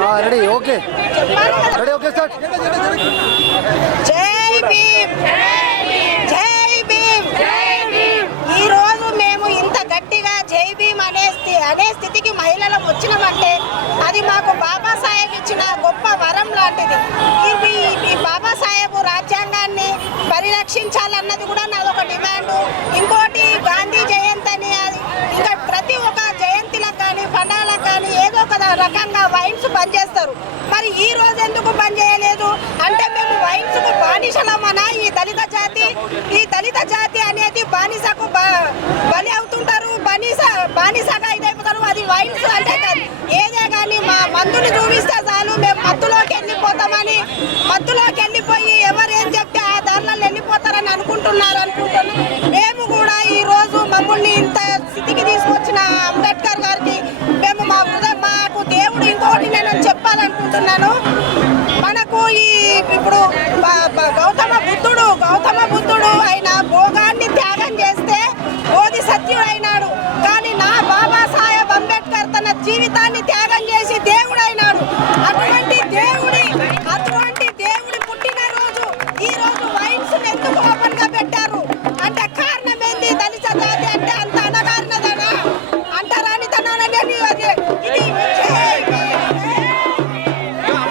Ready okay ready okay start. జై భీమ్ జై భీమ్. ఈరోజు మేము ఇంత గట్టిగా జై భీమ్ అనే స్థితికి మహిళలు వచ్చినామంటే అది మాకు బాబాసాహెబ్ ఇచ్చిన గొప్ప వరం లాంటిది. ఈ బాబాసాహెబ్ రాజ్యాంగాన్ని పరిరక్షించాలన్నది కూడా నాదొక డిమాండు. ఇంకోటి గాంధీ జయంతి అని, ఇంకా ప్రతి ఒక్క జయంతిలకు కానీ పండుగలకు కానీ ఏదో ఒక రకంగా వైన్స్ బంద్ చేస్తారు. మరి ఈ రోజు ఎందుకు బంద్ చేయలేదు అంటే మేము వైన్స్కు బానిసలమనా? ఈ దళిత జాతి అనేది బానిసకు బలి అవుతుంటారు, బానిసగా ఇదైపోతారు. అది వైన్స్ అంటే ఏదే కానీ మా మందుని చూపిస్తే చాలు మేము మత్తులోకి వెళ్ళిపోతామని, మత్తులోకి వెళ్ళిపోయి ఎవరేం చెప్తే ఆ దారిలో వెళ్ళిపోతారని అనుకుంటున్నాం. మేము కూడా ఈరోజు మమ్మల్ని ఇంత స్థితికి తీసుకొచ్చిన అంబేద్కర్ గారికి మేము మాకు దేవుడు ఇంకొకటి నేను చెప్పాలనుకుంటున్నాను. మనకు ఇప్పుడు గౌతమ్